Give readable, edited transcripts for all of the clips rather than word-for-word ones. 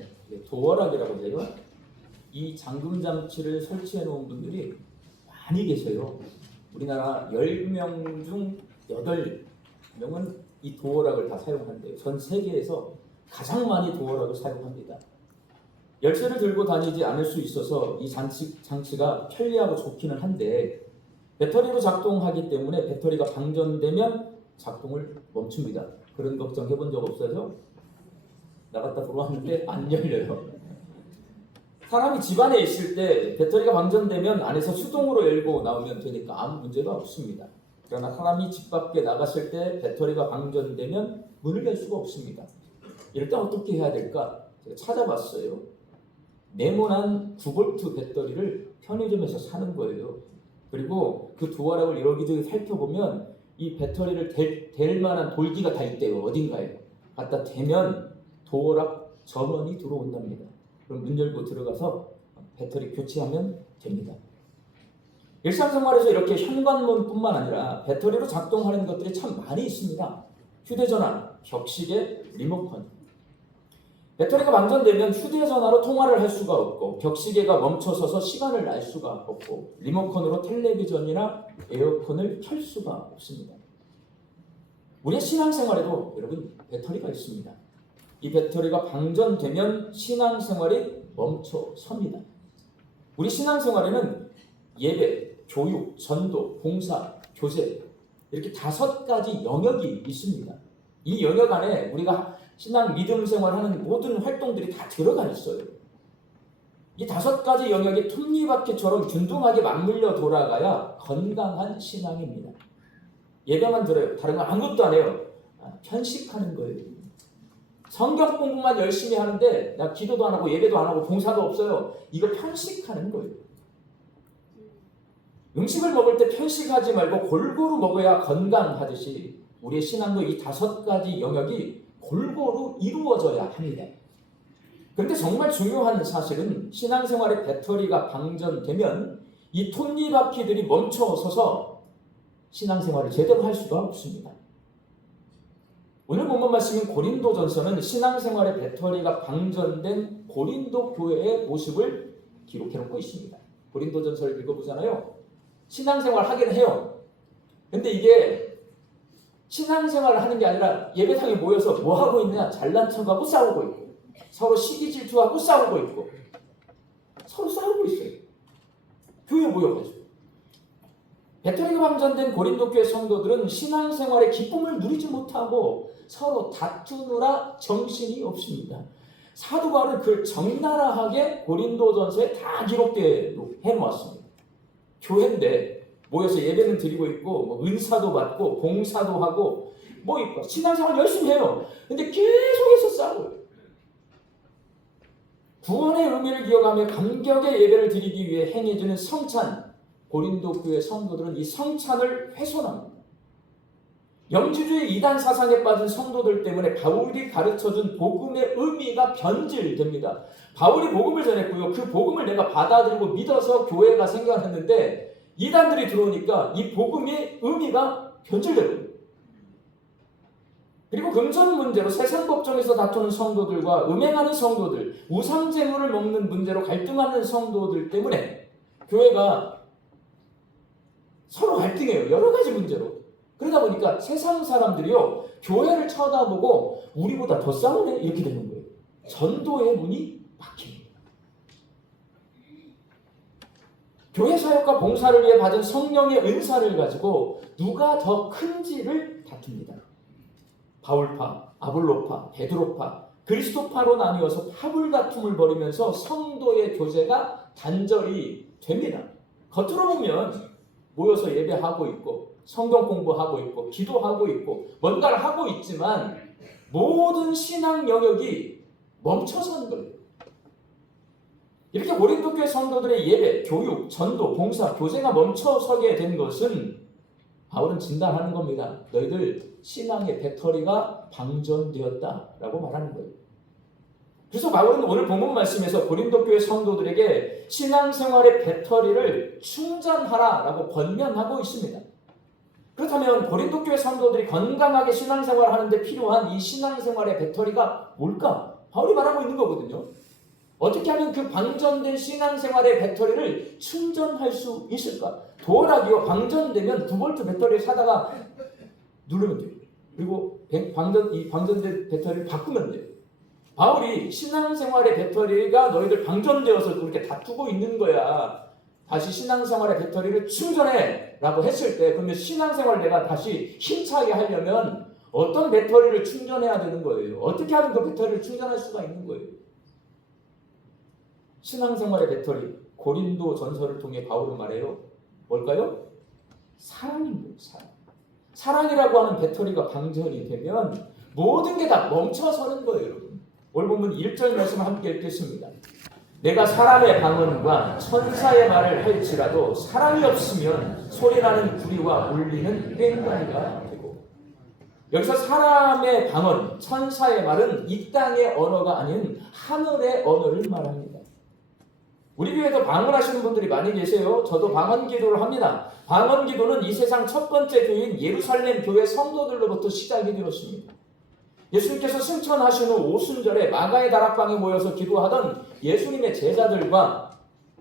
중에 도어락이라고 해요. 이 잠금장치를 설치해 놓은 분들이 많이 계세요. 우리나라 10명 중 8명은 이 도어락을 다 사용한대요. 전 세계에서 가장 많이 도어락을 사용합니다. 열쇠를 들고 다니지 않을 수 있어서 이 장치가 편리하고 좋기는 한데 배터리로 작동하기 때문에 배터리가 방전되면 작동을 멈춥니다. 그런 걱정 해본 적 없어요? 나갔다 들어왔는데 안 열려요. 사람이 집안에 있을 때 배터리가 방전되면 안에서 수동으로 열고 나오면 되니까 아무 문제가 없습니다. 그러나 사람이 집 밖에 나갔을 때 배터리가 방전되면 문을 열 수가 없습니다. 이럴 때 어떻게 해야 될까? 제가 찾아봤어요. 네모난 9V 배터리를 편의점에서 사는 거예요. 그리고 그 도어락을 여기저기 살펴보면 이 배터리를 댈 만한 돌기가 다 있대요. 어딘가에. 갖다 대면 도어락 전원이 들어온답니다. 그럼 문 열고 들어가서 배터리 교체하면 됩니다. 일상생활에서 이렇게 현관문뿐만 아니라 배터리로 작동하는 것들이 참 많이 있습니다. 휴대전화, 벽시계, 리모컨. 배터리가 방전되면 휴대전화로 통화를 할 수가 없고 벽시계가 멈춰서서 시간을 알 수가 없고 리모컨으로 텔레비전이나 에어컨을 켤 수가 없습니다. 우리의 신앙생활에도 여러분 배터리가 있습니다. 이 배터리가 방전되면 신앙생활이 멈춰섭니다. 우리 신앙생활에는 예배, 교육, 전도, 봉사, 교제 이렇게 5가지 영역이 있습니다. 이 영역 안에 우리가 신앙 믿음 생활하는 모든 활동들이 다 들어가 있어요. 이 5가지 영역이 톱니바퀴처럼 균등하게 맞물려 돌아가야 건강한 신앙입니다. 예배만 들어요. 다른 거 아무것도 안 해요. 편식하는 거예요. 성경 공부만 열심히 하는데 나 기도도 안 하고 예배도 안 하고 봉사도 없어요. 이거 편식하는 거예요. 음식을 먹을 때 편식하지 말고 골고루 먹어야 건강하듯이 우리의 신앙도 이 5가지 영역이 골고루 이루어져야 합니다. 그런데 정말 중요한 사실은 신앙생활의 배터리가 방전되면 이 톱니바퀴들이 멈춰서서 신앙생활을 제대로 할 수가 없습니다. 오늘 본문 말씀인 고린도전서는 신앙생활의 배터리가 방전된 고린도 교회의 모습을 기록해놓고 있습니다. 고린도전서를 읽어보잖아요. 신앙생활 하긴 해요. 근데 이게 신앙생활을 하는 게 아니라 예배당에 모여서 뭐 하고 있느냐? 잘난 척하고 싸우고 있고 서로 시기 질투하고 싸우고 있고 서로 싸우고 있어요. 교회에 모여가지고. 배터리가 방전된 고린도 교회 성도들은 신앙생활의 기쁨을 누리지 못하고 서로 다투느라 정신이 없습니다. 사도 바울은 그 적나라하게 고린도전서에 다 기록되어 해놓았습니다. 교회인데 모여서 예배는 드리고 있고 뭐 은사도 받고 봉사도 하고 뭐 신앙생활 열심히 해요. 근데 계속해서 싸워요. 구원의 의미를 기억하며 감격의 예배를 드리기 위해 행해지는 성찬. 고린도 교회 성도들은 이 성찬을 훼손합니다. 영주주의 이단 사상에 빠진 성도들 때문에 바울이 가르쳐준 복음의 의미가 변질됩니다. 바울이 복음을 전했고요. 그 복음을 내가 받아들이고 믿어서 교회가 생겨났는데 이단들이 들어오니까 이 복음의 의미가 변질돼요. 그리고 금전 문제로 세상 법정에서 다투는 성도들과 음행하는 성도들, 우상 제물을 먹는 문제로 갈등하는 성도들 때문에 교회가 서로 갈등해요. 여러 가지 문제로. 그러다 보니까 세상 사람들이요 교회를 쳐다보고 우리보다 더 싸우네 이렇게 되는 거예요. 전도의 문이 막힙니다. 교회 사역과 봉사를 위해 받은 성령의 은사를 가지고 누가 더 큰지를 다툽니다. 바울파, 아볼로파, 베드로파, 그리스도파로 나뉘어서 파불 다툼을 벌이면서 성도의 교제가 단절이 됩니다. 겉으로 보면 모여서 예배하고 있고 성경 공부하고 있고 기도하고 있고 뭔가를 하고 있지만 모든 신앙 영역이 멈춰선 거예요. 이렇게 고린도 교회 성도들의 예배, 교육, 전도, 봉사, 교제가 멈춰서게 된 것은 바울은 진단하는 겁니다. 너희들 신앙의 배터리가 방전되었다라고 말하는 거예요. 그래서 바울은 오늘 본문 말씀에서 고린도 교회 성도들에게 신앙생활의 배터리를 충전하라라고 권면하고 있습니다. 그렇다면 고린도 교회 성도들이 건강하게 신앙생활을 하는데 필요한 이 신앙생활의 배터리가 뭘까? 바울이 말하고 있는 거거든요. 어떻게 하면 그 방전된 신앙생활의 배터리를 충전할 수 있을까? 도어락이요. 방전되면 9V 배터리를 사다가 누르면 돼요. 그리고 이 방전된 배터리를 바꾸면 돼요. 바울이 신앙생활의 배터리가 너희들 방전되어서 그렇게 다투고 있는 거야. 다시 신앙생활의 배터리를 충전해 라고 했을 때, 그러면 신앙생활 내가 다시 힘차게 하려면 어떤 배터리를 충전해야 되는 거예요? 어떻게 하면 그 배터리를 충전할 수가 있는 거예요? 신앙생활의 배터리, 고린도 전서를 통해 바울은 말해요. 뭘까요? 사랑입니다. 사랑. 사랑이라고 하는 배터리가 방전이 되면 모든 게 다 멈춰서는 거예요, 여러분. 오늘 보면 1절 말씀을 함께 읽겠습니다. 내가 사람의 방언과 천사의 말을 할지라도 사랑이 없으면 소리나는 구리와 울리는 꽹과리가 되고, 여기서 사람의 방언, 천사의 말은 이 땅의 언어가 아닌 하늘의 언어를 말합니다. 우리 교회에도 방언하시는 분들이 많이 계세요. 저도 방언 기도를 합니다. 방언 기도는 이 세상 첫 번째 교회인 예루살렘 교회 성도들로부터 시작이 되었습니다. 예수님께서 승천하신 후 오순절에 마가의 다락방에 모여서 기도하던 예수님의 제자들과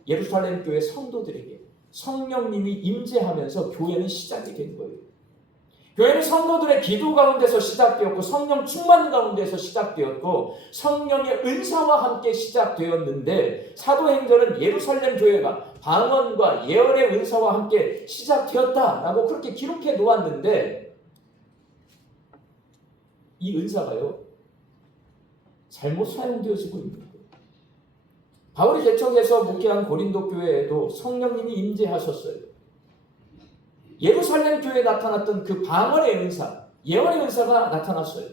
예루살렘 교회 성도들에게 성령님이 임재하면서 교회는 시작이 된 거예요. 교회는 성도들의 기도 가운데서 시작되었고 성령 충만 가운데서 시작되었고 성령의 은사와 함께 시작되었는데, 사도행전은 예루살렘 교회가 방언과 예언의 은사와 함께 시작되었다라고 그렇게 기록해 놓았는데, 이 은사가요 잘못 사용되어지고 있는 거예요. 바울이 개척해서 목회한 고린도 교회에도 성령님이 임재하셨어요. 예루살렘 교회에 나타났던 그 방언의 은사, 예언의 은사가 나타났어요.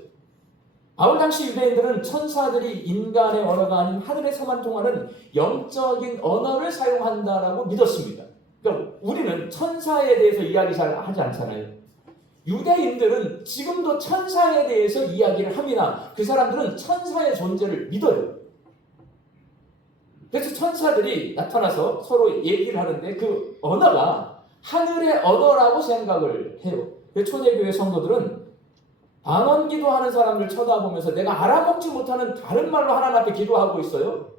바울 당시 유대인들은 천사들이 인간의 언어가 아닌 하늘에서만 통하는 영적인 언어를 사용한다라고 믿었습니다. 그러니까 우리는 천사에 대해서 이야기 잘 하지 않잖아요. 유대인들은 지금도 천사에 대해서 이야기를 합니다. 그 사람들은 천사의 존재를 믿어요. 그래서 천사들이 나타나서 서로 얘기를 하는데 그 언어가 하늘의 언어라고 생각을 해요. 그래서 초대교회 성도들은 방언 기도하는 사람들 쳐다보면서 내가 알아먹지 못하는 다른 말로 하나님 앞에 기도하고 있어요.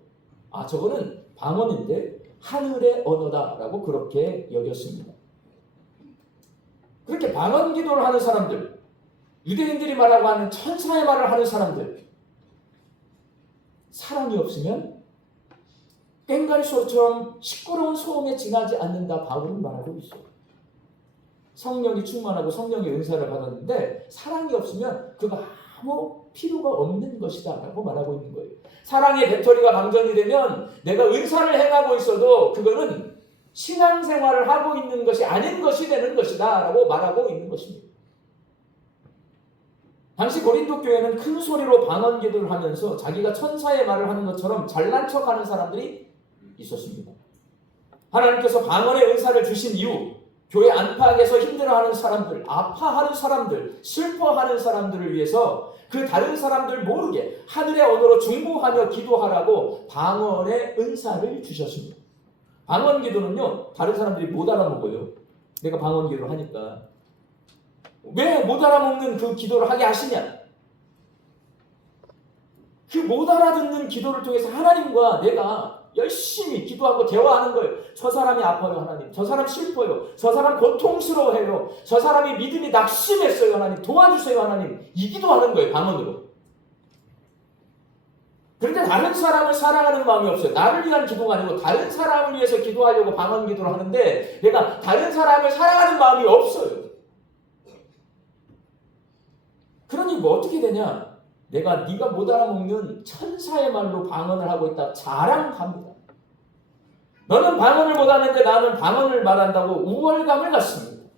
아, 저거는 방언인데 하늘의 언어다라고 그렇게 여겼습니다. 그렇게 방언 기도를 하는 사람들, 유대인들이 말하고 하는 천사의 말을 하는 사람들, 사랑이 없으면 꽹과리 소리처럼 시끄러운 소음에 지나지 않는다, 바울은 말하고 있어요. 성령이 충만하고 성령의 은사를 받았는데 사랑이 없으면 그거 아무 필요가 없는 것이다 라고 말하고 있는 거예요. 사랑의 배터리가 방전이 되면 내가 은사를 행하고 있어도 그거는 신앙생활을 하고 있는 것이 아닌 것이 되는 것이다 라고 말하고 있는 것입니다. 당시 고린도 교회는 큰 소리로 방언 기도를 하면서 자기가 천사의 말을 하는 것처럼 잘난 척하는 사람들이 있었습니다. 하나님께서 방언의 은사를 주신 이후 교회 안팎에서 힘들어하는 사람들, 아파하는 사람들, 슬퍼하는 사람들을 위해서 그 다른 사람들 모르게 하늘의 언어로 중보하며 기도하라고 방언의 은사를 주셨습니다. 방언 기도는요, 다른 사람들이 못 알아먹어요. 내가 방언 기도를 하니까. 왜 못 알아먹는 그 기도를 하게 하시냐? 그 못 알아듣는 기도를 통해서 하나님과 내가 열심히 기도하고 대화하는 거예요. 저 사람이 아파요, 하나님. 저 사람 슬퍼요. 저 사람 고통스러워해요. 저 사람이 믿음이 낙심했어요, 하나님. 도와주세요, 하나님. 이 기도하는 거예요, 방언으로. 그런데 다른 사람을 사랑하는 마음이 없어요. 나를 위한 기도가 아니고 다른 사람을 위해서 기도하려고 방언 기도를 하는데 내가 다른 사람을 사랑하는 마음이 없어요. 그러니 뭐 어떻게 되냐? 내가 네가 못 알아먹는 천사의 말로 방언을 하고 있다 자랑합니다. 너는 방언을 못하는데 나는 방언을 말한다고 우월감을 갖습니다.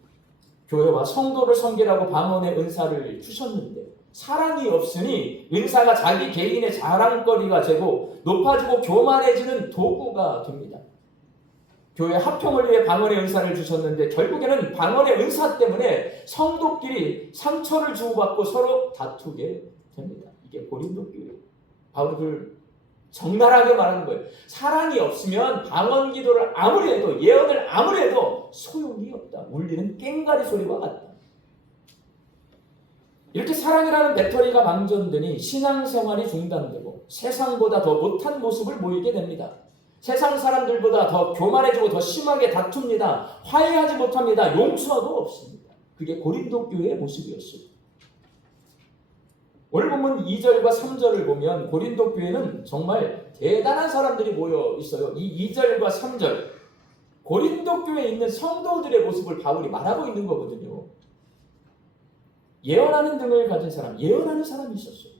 교회와 성도를 섬기라고 방언의 은사를 주셨는데 사랑이 없으니 은사가 자기 개인의 자랑거리가 되고 높아지고 교만해지는 도구가 됩니다. 교회 합평을 위해 방언의 은사를 주셨는데 결국에는 방언의 은사 때문에 성도끼리 상처를 주고받고 서로 다투게 됩니다. 이게 고린도 교회. 바울이 그걸 적나라하게 말하는 거예요. 사랑이 없으면 방언 기도를 아무리 해도 예언을 아무리 해도 소용이 없다. 울리는 꽹과리 소리와 같다. 이렇게 사랑이라는 배터리가 방전되니 신앙생활이 중단되고 세상보다 더 못한 모습을 보이게 됩니다. 세상 사람들보다 더 교만해지고 더 심하게 다툽니다. 화해하지 못합니다. 용서도 없습니다. 그게 고린도 교회의 모습이었어요. 오늘 보면 2절과 3절을 보면 고린도 교회는 정말 대단한 사람들이 모여 있어요. 이 2절과 3절 고린도 교회에 있는 성도들의 모습을 바울이 말하고 있는 거거든요. 예언하는 등을 가진 사람, 예언하는 사람이 있었어요.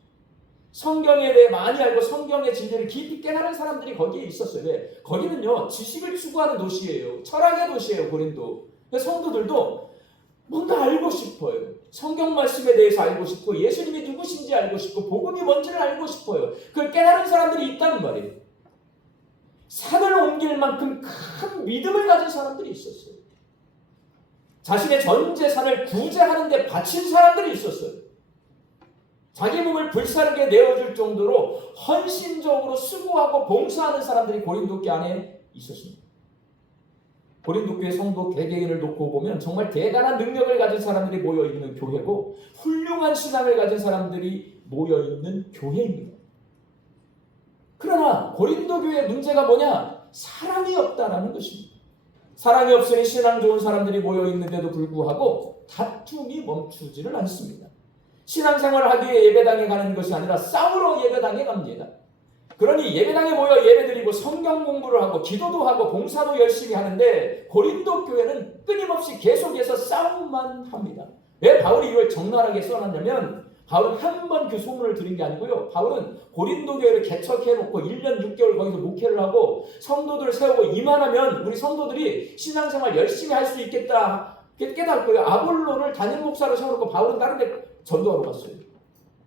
성경에 대해 많이 알고 성경의 진리를 깊이 깨달은 사람들이 거기에 있었어요. 왜? 거기는요 지식을 추구하는 도시예요. 철학의 도시예요. 고린도. 성도들도 뭔가 알고 싶어요. 성경 말씀에 대해서 알고 싶고 예수님이 누구신지 알고 싶고 복음이 뭔지를 알고 싶어요. 그걸 깨달은 사람들이 있다는 말이에요. 산을 옮길 만큼 큰 믿음을 가진 사람들이 있었어요. 자신의 전 재산을 구제하는 데 바친 사람들이 있었어요. 자기 몸을 불사르게 내어줄 정도로 헌신적으로 수고하고 봉사하는 사람들이 고린도 교회 안에 있었습니다. 고린도 교회 성도 개개인을 놓고 보면 정말 대단한 능력을 가진 사람들이 모여있는 교회고 훌륭한 신앙을 가진 사람들이 모여있는 교회입니다. 그러나 고린도 교회의 문제가 뭐냐? 사랑이 없다라는 것입니다. 사랑이 없으니 신앙 좋은 사람들이 모여있는데도 불구하고 다툼이 멈추지를 않습니다. 신앙생활을 하기 위해 예배당에 가는 것이 아니라 싸우러 예배당에 갑니다. 그러니 예배당에 모여 예배드리고 성경 공부를 하고 기도도 하고 봉사도 열심히 하는데 고린도 교회는 끊임없이 계속해서 싸움만 합니다. 왜 바울이 이걸 적나라하게 써놨냐면 바울은 한 번 그 소문을 들은 게 아니고요. 바울은 고린도 교회를 개척해놓고 1년 6개월 거기서 목회를 하고 성도들을 세우고 이만하면 우리 성도들이 신앙생활 열심히 할 수 있겠다 깨닫고요. 아볼로를 담임 목사로 세워놓고 바울은 다른 데 전도하러 갔어요.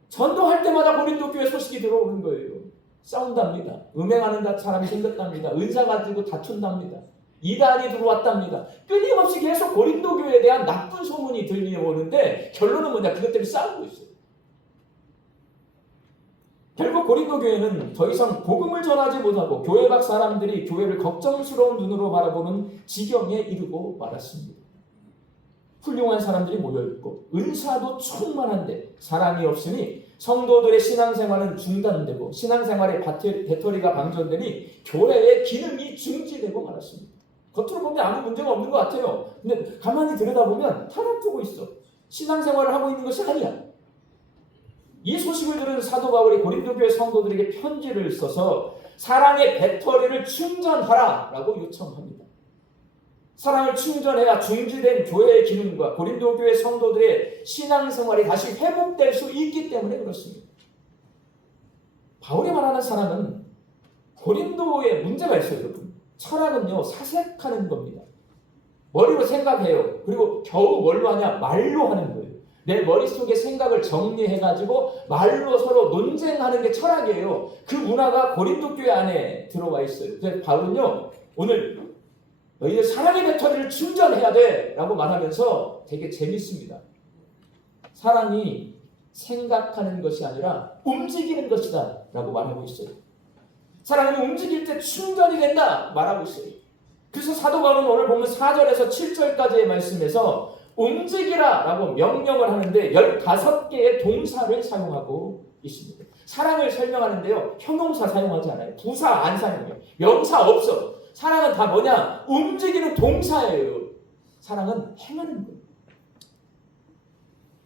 전도할 때마다 고린도 교회 소식이 들어오는 거예요. 싸운답니다. 음행하는 사람이 생겼답니다. 은사 가지고 다툰답니다. 이단이 들어왔답니다. 끊임없이 계속 고린도 교회에 대한 나쁜 소문이 들려오는데 결론은 뭐냐? 그것 때문에 싸우고 있어요. 결국 고린도 교회는 더 이상 복음을 전하지 못하고 교회 밖 사람들이 교회를 걱정스러운 눈으로 바라보는 지경에 이르고 말았습니다. 훌륭한 사람들이 모여있고 은사도 충만한데 사랑이 없으니 성도들의 신앙생활은 중단되고 신앙생활의 배터리가 방전되니 교회의 기능이 중지되고 말았습니다. 겉으로 보면 아무 문제가 없는 것 같아요. 근데 가만히 들여다보면 타락하고 있어. 신앙생활을 하고 있는 것이 아니야. 이 소식을 들은 사도 바울이 고린도 교회 성도들에게 편지를 써서 사랑의 배터리를 충전하라 라고 요청합니다. 사랑을 충전해야 중지된 교회의 기능과 고린도 교회 성도들의 신앙생활이 다시 회복될 수 있기 때문에 그렇습니다. 바울이 말하는 사랑은 고린도에 문제가 있어요. 여러분. 철학은요 사색하는 겁니다. 머리로 생각해요. 그리고 겨우 뭘로 하냐? 말로 하는 거예요. 내 머릿속에 생각을 정리해가지고 말로 서로 논쟁하는 게 철학이에요. 그 문화가 고린도 교회 안에 들어와 있어요. 그래서 바울은요 오늘 너희들 사랑의 배터리를 충전해야 돼 라고 말하면서 되게 재밌습니다. 사랑이 생각하는 것이 아니라 움직이는 것이다 라고 말하고 있어요. 사랑은 움직일 때 충전이 된다 말하고 있어요. 그래서 사도 바울은 오늘 보면 4절에서 7절까지의 말씀에서 움직이라 라고 명령을 하는데 15개의 동사를 사용하고 있습니다. 사랑을 설명하는데요 형용사 사용하지 않아요. 부사 안 사용해요. 명사 없어. 사랑은 다 뭐냐? 움직이는 동사예요. 사랑은 행하는 거예요.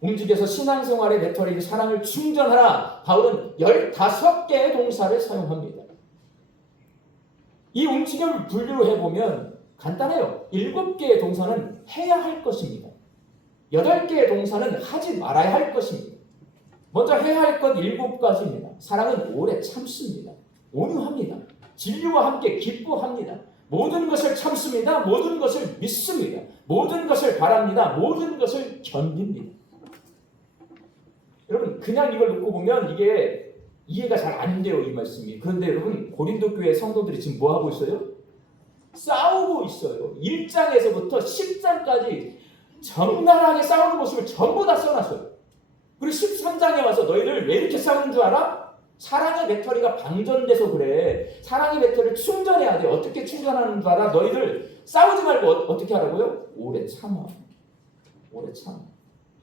움직여서 신앙생활의 배터리 사랑을 충전하라. 바울은 15개의 동사를 사용합니다. 이 움직임을 분류해보면 간단해요. 7개의 동사는 해야 할 것입니다. 8개의 동사는 하지 말아야 할 것입니다. 먼저 해야 할 것 7가지입니다. 사랑은 오래 참습니다. 온유합니다. 진리와 함께 기뻐합니다. 모든 것을 참습니다. 모든 것을 믿습니다. 모든 것을 바랍니다. 모든 것을 견딥니다. 여러분 그냥 이걸 놓고 보면 이게 이해가 잘 안 돼요. 이 말씀이. 그런데 여러분 고린도 교회 성도들이 지금 뭐 하고 있어요? 싸우고 있어요. 1장에서부터 10장까지 적나라하게 싸우는 모습을 전부 다 써놨어요. 그리고 13장에 와서 너희들 왜 이렇게 싸우는 줄 알아? 사랑의 배터리가 방전돼서 그래. 사랑의 배터리를 충전해야 돼. 어떻게 충전하는 줄 알아? 너희들 싸우지 말고 어떻게 하라고요? 오래 참아. 오래 참아.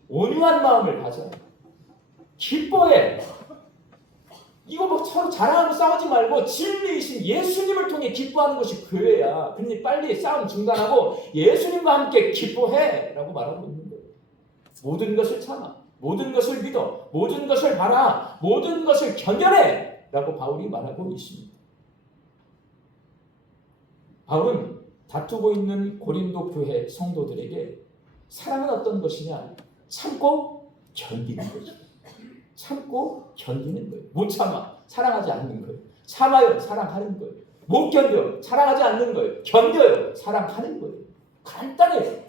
온유한 마음을 가져. 기뻐해. 이거 뭐 서로 자랑하고 싸우지 말고 진리이신 예수님을 통해 기뻐하는 것이 교회야. 그러니 빨리 싸움 중단하고 예수님과 함께 기뻐해 라고 말하고 있는 거예요. 모든 것을 참아, 모든 것을 믿어, 모든 것을 바라, 모든 것을 견뎌내 라고 바울이 말하고 있습니다. 바울은 다투고 있는 고린도 교회 성도들에게 사랑은 어떤 것이냐? 참고 견디는 것이에요. 참고 견디는 거예요. 못 참아, 사랑하지 않는 거예요. 참아요, 사랑하는 거예요. 못 견뎌, 사랑하지 않는 거예요. 견뎌요, 사랑하는 거예요. 간단해요.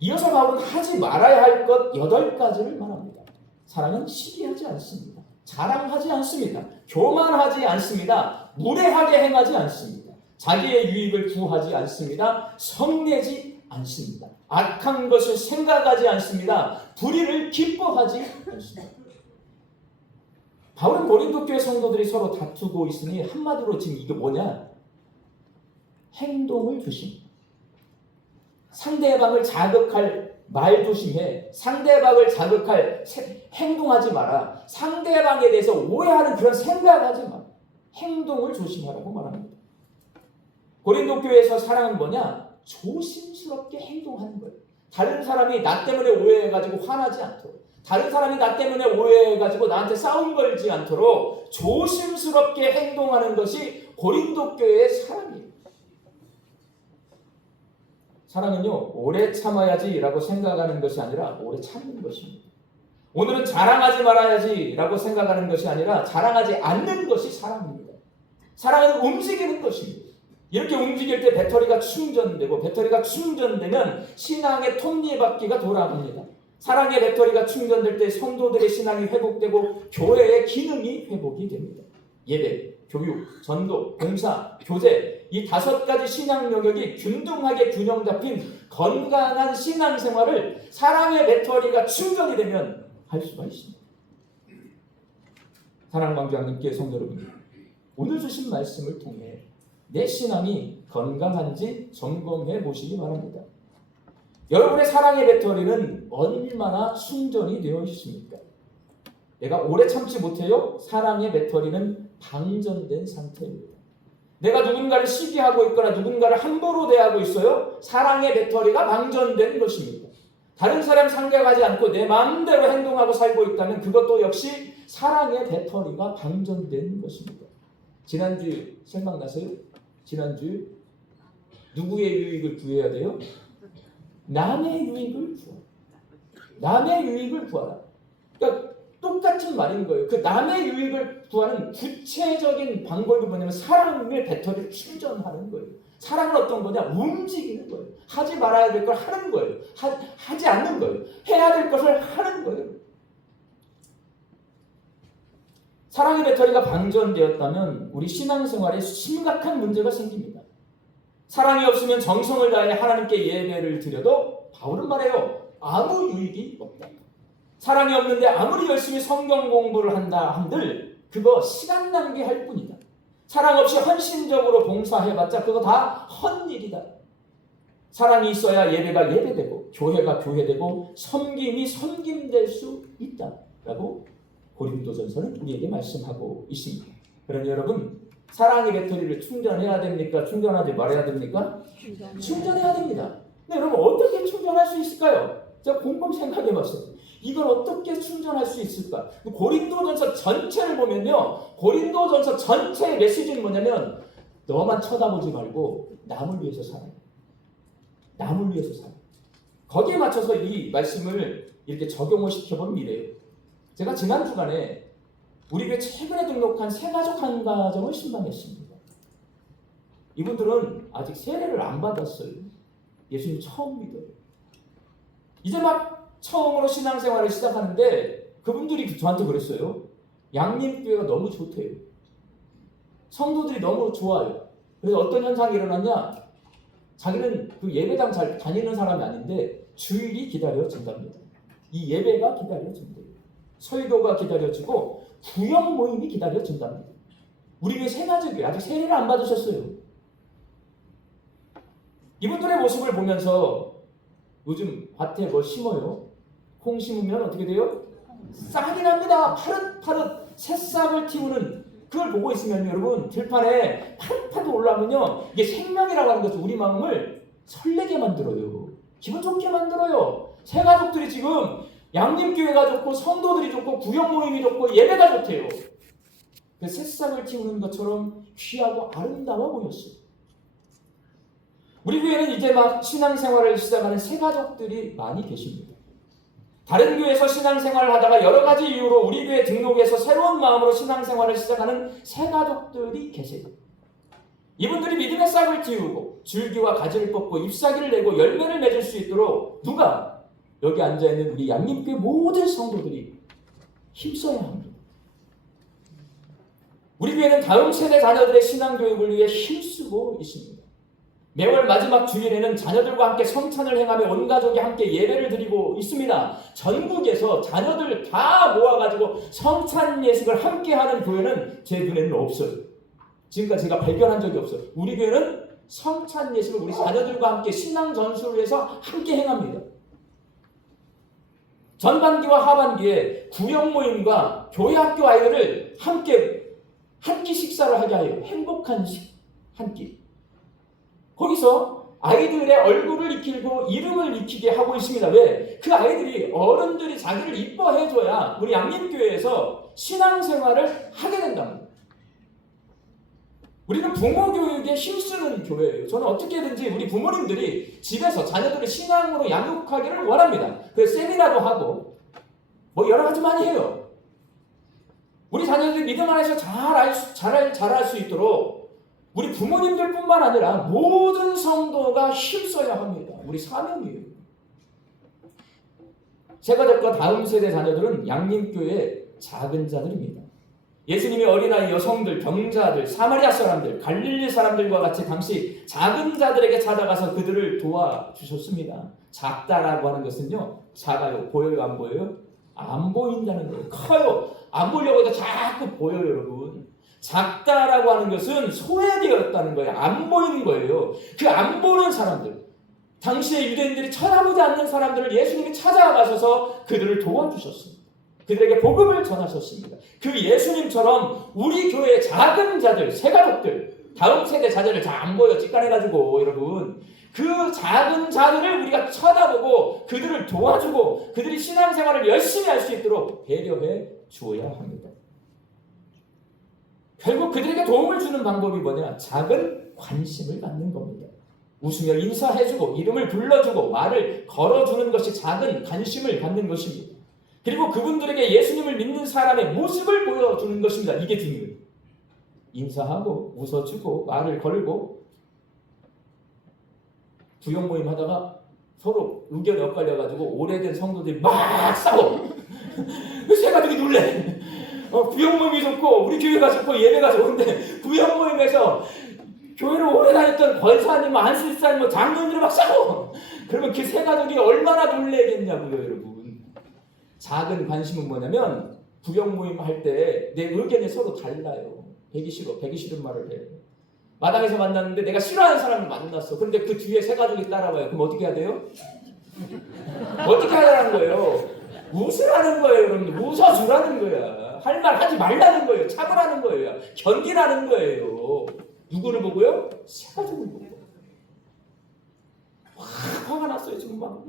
이어서 바울은 하지 말아야 할 것 8가지를 말합니다. 사랑은 시기하지 않습니다. 자랑하지 않습니다. 교만하지 않습니다. 무례하게 행하지 않습니다. 자기의 유익을 구하지 않습니다. 성내지 않습니다. 악한 것을 생각하지 않습니다. 불의를 기뻐하지 않습니다. 바울은 고린도 교회 성도들이 서로 다투고 있으니 한마디로 지금 이게 뭐냐? 행동을 조심. 상대방을 자극할 말 조심해. 상대방을 자극할 행동하지 마라. 상대방에 대해서 오해하는 그런 생각하지 마라. 행동을 조심하라고 말합니다. 고린도 교회에서 사랑은 뭐냐? 조심스럽게 행동하는 거예요. 다른 사람이 나 때문에 오해해가지고 화나지 않도록, 다른 사람이 나 때문에 오해해가지고 나한테 싸움 걸지 않도록 조심스럽게 행동하는 것이 고린도 교회의 사랑이에요. 사랑은요, 오래 참아야지라고 생각하는 것이 아니라 오래 참는 것입니다. 오늘은 자랑하지 말아야지라고 생각하는 것이 아니라 자랑하지 않는 것이 사랑입니다. 사랑은 움직이는 것입니다. 이렇게 움직일 때 배터리가 충전되고, 배터리가 충전되면 신앙의 톱니바퀴가 돌아갑니다. 사랑의 배터리가 충전될 때 성도들의 신앙이 회복되고 교회의 기능이 회복이 됩니다. 예배, 교육, 전도, 봉사, 교제, 이 5가지 신앙 영역이 균등하게 균형 잡힌 건강한 신앙생활을 사랑의 배터리가 충전이 되면 할 수가 있습니다. 사랑하는 방주장님께 성도 여러분, 오늘 주신 말씀을 통해 내 신앙이 건강한지 점검해 보시기 바랍니다. 여러분의 사랑의 배터리는 얼마나 충전이 되어 있습니까? 내가 오래 참지 못해요? 사랑의 배터리는 방전된 상태입니다. 내가 누군가를 시기하고 있거나 누군가를 함부로 대하고 있어요? 사랑의 배터리가 방전된 것입니다. 다른 사람 상대하지 않고 내 마음대로 행동하고 살고 있다면 그것도 역시 사랑의 배터리가 방전된 것입니다. 지난주 생각나세요? 지난주 누구의 유익을 구해야 돼요? 남의 유익을 구하라. 남의 유익을 구하라. 그러니까 똑같은 말인 거예요. 그 남의 유익을 구하는 구체적인 방법이 뭐냐면 사랑의 배터리를 충전하는 거예요. 사랑은 어떤 거냐? 움직이는 거예요. 하지 말아야 될 걸 하는 거예요. 하지 않는 거예요. 해야 될 것을 하는 거예요. 사랑의 배터리가 방전되었다면 우리 신앙생활에 심각한 문제가 생깁니다. 사랑이 없으면 정성을 다해 하나님께 예배를 드려도 바울은 말해요. 아무 유익이 없다. 사랑이 없는데 아무리 열심히 성경 공부를 한다 한들 그거 시간 낭비할 뿐이다. 사랑 없이 헌신적으로 봉사해봤자 그거 다 헛일이다. 사랑이 있어야 예배가 예배되고 교회가 교회되고 섬김이 섬김될 수 있다라고 고린도전서는 우리에게 말씀하고 있습니다. 그러니 여러분, 사랑의 배터리를 충전해야 됩니까? 충전하지 말아야 됩니까? 충전해야 됩니다. 근데 여러분 어떻게 충전할 수 있을까요? 제가 곰곰 생각해봤어요. 이걸 어떻게 충전할 수 있을까? 고린도전서 전체를 보면요, 고린도전서 전체의 메시지는 뭐냐면 너만 쳐다보지 말고 남을 위해서 살아. 남을 위해서 살아. 거기에 맞춰서 이 말씀을 이렇게 적용을 시켜본 미래예요. 제가 지난 주간에 우리 교회 최근에 등록한 새가족 한 가정을 신방했습니다. 이분들은 아직 세례를 안 받았어요. 예수님 처음 믿어요. 이제 막 처음으로 신앙생활을 시작하는데 그분들이 저한테 그랬어요. 양림교회가 너무 좋대요. 성도들이 너무 좋아요. 그래서 어떤 현상이 일어났냐? 자기는 그 예배당 잘 다니는 사람이 아닌데 주일이 기다려진답니다. 이 예배가 기다려진대요. 설교가 기다려지고 구역 모임이 기다려진답니다. 우리 교회 새가족이 아직 세례를 안 받으셨어요. 이분들의 모습을 보면서 요즘 밭에 뭘 심어요? 콩 심으면 어떻게 돼요? 싹이 납니다. 파릇파릇 새싹을 틔우는 그걸 보고 있으면 여러분 들판에 파릇파릇 올라오면요 이게 생명이라고 하는 것은 우리 마음을 설레게 만들어요. 기분 좋게 만들어요. 새 가족들이 지금 양림교회가 좋고 성도들이 좋고 구역 모임이 좋고 예배가 좋대요. 그 새싹을 틔우는 것처럼 귀하고 아름다워 보였어요. 우리 교회는 이제 막 신앙생활을 시작하는 새 가족들이 많이 계십니다. 다른 교회에서 신앙생활을 하다가 여러 가지 이유로 우리 교회 등록해서 새로운 마음으로 신앙생활을 시작하는 새 가족들이 계세요. 이분들이 믿음의 싹을 틔우고 줄기와 가지를 뻗고 잎사귀를 내고 열매를 맺을 수 있도록 누가? 여기 앉아있는 우리 양림교회 모든 성도들이 힘써야 합니다. 우리 교회는 다음 세대 자녀들의 신앙교육을 위해 힘쓰고 있습니다. 매월 마지막 주일에는 자녀들과 함께 성찬을 행하며 온 가족이 함께 예배를 드리고 있습니다. 전국에서 자녀들 다 모아가지고 성찬 예식을 함께 하는 교회는 제 눈에는 없어요. 지금까지 제가 발견한 적이 없어요. 우리 교회는 성찬 예식을 우리 자녀들과 함께 신앙 전수를 해서 함께 행합니다. 전반기와 하반기에 구역 모임과 교회 학교 아이들을 함께 한 끼 식사를 하게 하여 행복한 한 끼. 거기서 아이들의 얼굴을 익히고 이름을 익히게 하고 있습니다. 왜? 그 아이들이 어른들이 자기를 이뻐해줘야 우리 양림교회에서 신앙생활을 하게 된답니다. 우리는 부모 교육에 힘쓰는 교회예요. 저는 어떻게든지 우리 부모님들이 집에서 자녀들을 신앙으로 양육하기를 원합니다. 그래서 세미나도 하고 뭐 여러 가지 많이 해요. 우리 자녀들이 믿음 안에서 잘할 수 있도록 우리 부모님들뿐만 아니라 모든 성도가 힘써야 합니다. 우리 사명이에요. 새 가족과 다음 세대 자녀들은 양림교회의 작은 자들입니다. 예수님이 어린아이, 여성들, 병자들, 사마리아 사람들, 갈릴리 사람들과 같이 당시 작은 자들에게 찾아가서 그들을 도와주셨습니다. 작다라고 하는 것은요, 작아요. 보여요? 안 보여요? 안 보인다는 거예요. 커요. 안 보려고 해도 자꾸 보여요, 여러분. 작다라고 하는 것은 소외되었다는 거예요. 안 보이는 거예요. 그 안 보는 사람들, 당시에 유대인들이 쳐다보지 않는 사람들을 예수님이 찾아가셔서 그들을 도와주셨습니다. 그들에게 복음을 전하셨습니다. 그 예수님처럼 우리 교회의 작은 자들, 새 가족들, 다음 세대 자녀를 잘 안 보여 찌까내가지고 여러분 그 작은 자들을 우리가 쳐다보고 그들을 도와주고 그들이 신앙생활을 열심히 할 수 있도록 배려해 주어야 합니다. 결국 그들에게 도움을 주는 방법이 뭐냐? 작은 관심을 갖는 겁니다. 웃으며 인사해주고 이름을 불러주고 말을 걸어주는 것이 작은 관심을 갖는 것입니다. 그리고 그분들에게 예수님을 믿는 사람의 모습을 보여주는 것입니다. 이게 중요해요. 인사하고 웃어주고 말을 걸고 구역 모임 하다가 서로 의견이 엇갈려가지고 오래된 성도들이 막 싸워. 새 가족이 놀래. 구역 모임이 좋고 우리 교회가 좋고 예배가 좋은데 구역 모임에서 교회를 오래 다녔던 권사님, 안수사님, 장로님들이 막 싸워. 그러면 그 새 가족이 얼마나 놀래겠냐고요, 여러분. 작은 관심은 뭐냐면 구역 모임 할 때 내 의견이 서로 달라요. 배기 싫은 말을 해요. 마당에서 만났는데 내가 싫어하는 사람을 만났어. 그런데 그 뒤에 새 가족이 따라와요. 그럼 어떻게 해야 돼요? 어떻게 하라는 거예요? 웃으라는 거예요, 여러분. 웃어주라는 거야. 할 말 하지 말라는 거예요. 참으라는 거예요. 견디라는 거예요. 누구를 보고요? 새 가족을 보고. 화가 났어요. 지금 막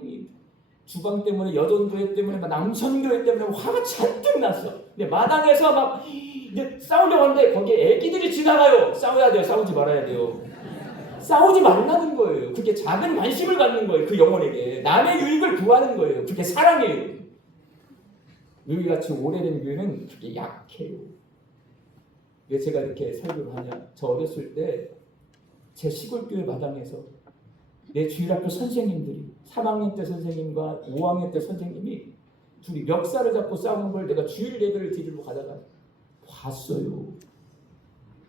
주방 때문에, 여전교회 때문에, 남선교회 때문에 화가 잔뜩 났어. 근데 마당에서 막 이제 싸우려고 하는데 거기에 애기들이 지나가요. 싸워야 돼요? 싸우지 말아야 돼요? 싸우지 말라는 거예요. 그게 작은 관심을 갖는 거예요. 그 영혼에게. 남의 유익을 구하는 거예요. 그게 사랑이에요. 여기같이 오래된 교회는 그게 약해요. 왜 제가 이렇게 설교를 하냐? 저 어렸을 때 제 시골교회 마당에서 내 주일학교 선생님들이 3학년 때 선생님과 5학년 때 선생님이 둘이 멱살을 잡고 싸우는 걸 내가 주일 예배를 드리러 가다가 봤어요.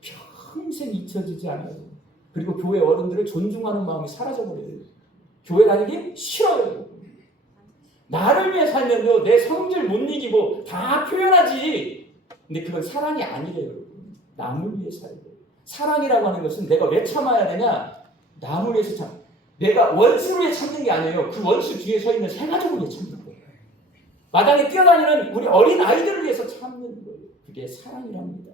평생 잊혀지지 않아요. 그리고 교회 어른들을 존중하는 마음이 사라져버려요. 교회 다니기 싫어요. 나를 위해 살면요 내 성질 못 이기고 다 표현하지. 근데 그건 사랑이 아니래요, 여러분. 남을 위해 살고. 사랑이라고 하는 것은 내가 왜 참아야 되냐? 남을 위해서 참. 내가 원수를 위해 참는 게 아니에요. 그 원수 뒤에 서 있는 새 가족을 위해 참는 거예요. 마당에 뛰어다니는 우리 어린 아이들을 위해서 참는 거예요. 그게 사랑이랍니다.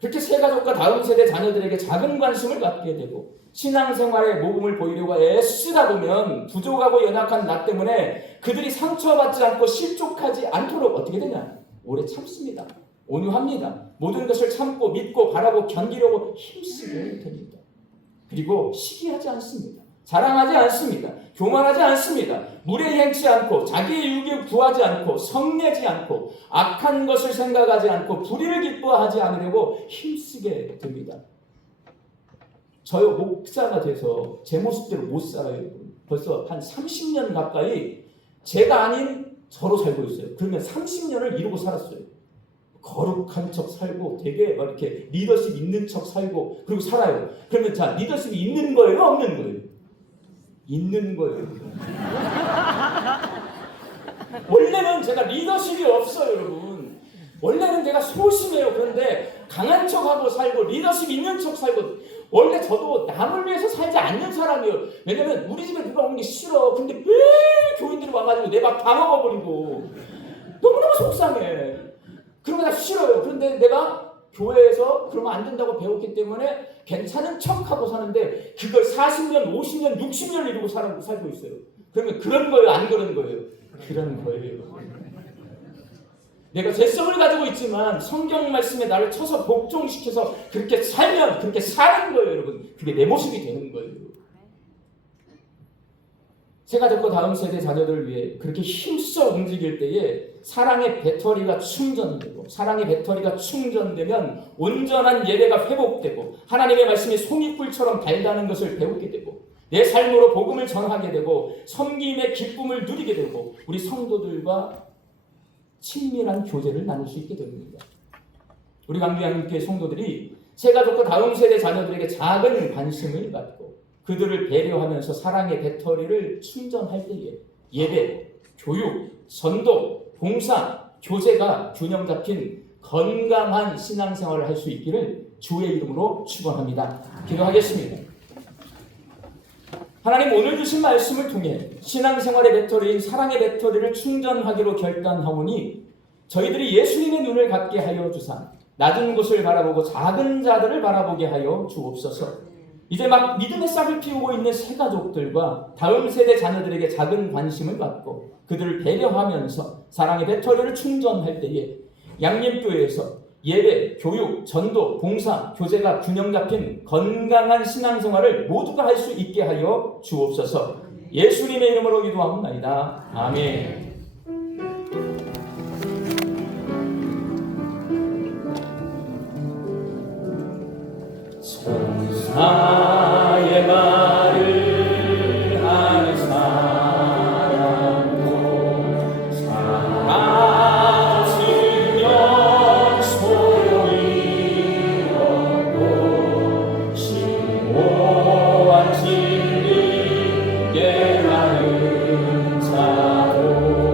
그렇게 새 가족과 다음 세대 자녀들에게 작은 관심을 갖게 되고 신앙생활에 모범을 보이려고 애쓰다 보면 부족하고 연약한 나 때문에 그들이 상처받지 않고 실족하지 않도록 어떻게 되냐? 오래 참습니다. 온유합니다. 모든 것을 참고 믿고 바라고 견디려고 힘쓰게 됩니다. 그리고 시기하지 않습니다. 자랑하지 않습니다. 교만하지 않습니다. 무례행치 않고 자기의 유익을 구하지 않고 성내지 않고 악한 것을 생각하지 않고 불의를 기뻐하지 않으려고 힘쓰게 됩니다. 저요 목사가 돼서 제 모습대로 못 살아요. 벌써 한 30년 가까이 제가 아닌 저로 살고 있어요. 그러면 30년을 이루고 살았어요. 거룩한 척 살고 되게 막 이렇게 리더십 있는 척 살고 그리고 살아요. 그러면 자 리더십이 있는 거예요? 없는 거예요? 있는 거예요. 원래는 제가 리더십이 없어요, 여러분. 원래는 제가 소심해요. 그런데 강한 척하고 살고 리더십 있는 척 살고 원래 저도 남을 위해서 살지 않는 사람이에요. 왜냐면 우리 집에 누가 오는 게 싫어. 근데 매일 교인들이 와가지고 내 밥 다 먹어버리고 너무너무 속상해. 그런 거 다 싫어요. 그런데 내가 교회에서 그러면 안 된다고 배웠기 때문에 괜찮은 척하고 사는데 그걸 40년, 50년, 60년 이루고 살고 있어요. 그러면 그런 거예요? 안 그런 거예요? 그런 거예요. 내가 죄성을 가지고 있지만 성경 말씀에 나를 쳐서 복종시켜서 그렇게 살면 그렇게 사는 거예요, 여러분. 그게 내 모습이 되는 거예요. 새 가족과 다음 세대 자녀들을 위해 그렇게 힘써 움직일 때에 사랑의 배터리가 충전되고 사랑의 배터리가 충전되면 온전한 예배가 회복되고 하나님의 말씀이 송이불처럼 달다는 것을 배우게 되고 내 삶으로 복음을 전하게 되고 섬김의 기쁨을 누리게 되고 우리 성도들과 친밀한 교제를 나눌 수 있게 됩니다. 우리 강주양육교회 성도들이 새 가족과 다음 세대 자녀들에게 작은 관심을 갖고 그들을 배려하면서 사랑의 배터리를 충전할 때에 예배, 교육, 전도, 봉사, 교제가 균형 잡힌 건강한 신앙생활을 할 수 있기를 주의 이름으로 축원합니다. 기도하겠습니다. 하나님 오늘 주신 말씀을 통해 신앙생활의 배터리인 사랑의 배터리를 충전하기로 결단하오니 저희들이 예수님의 눈을 갖게 하여 주사 낮은 곳을 바라보고 작은 자들을 바라보게 하여 주옵소서. 이제 막 믿음의 싹을 피우고 있는 새 가족들과 다음 세대 자녀들에게 작은 관심을 갖고 그들을 배려하면서 사랑의 배터리를 충전할 때에 양림교회에서 예배, 교육, 전도, 봉사, 교제가 균형 잡힌 건강한 신앙생활을 모두가 할 수 있게 하여 주옵소서. 예수님의 이름으로 기도하옵나이다. 아멘. 천사의 말을 하는 사람도 사랑하시면 소용이 없고 심오한 진리 깨달은 자도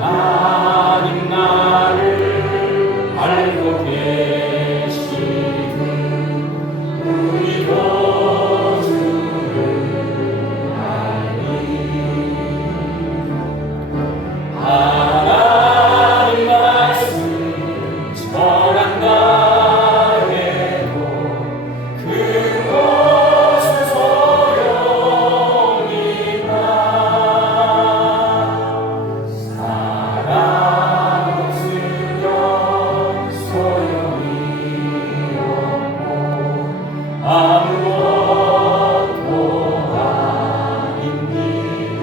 하나님 나를 알고 계시는 우리도 주를 알리. 하나님 말씀 전한다 해도 그것은 소용이나 사랑 없으면 소용이 없고 아무것도 아닙니다.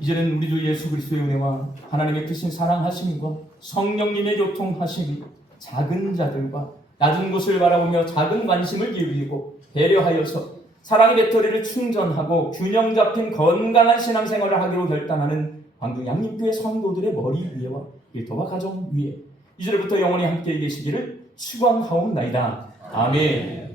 이제는 우리 주 예수 그리스도의 은혜와 하나님의 크신 사랑하심과 성령님의 교통하심이 작은 자들과 낮은 곳을 바라보며 작은 관심을 기울이고 배려하여서 사랑의 배터리를 충전하고 균형 잡힌 건강한 신앙생활을 하기로 결단하는 광주 양림교회 성도들의 머리 위에와 일터와 가정 위에 이제부터 영원히 함께 계시기를 축원하옵나이다. 아멘.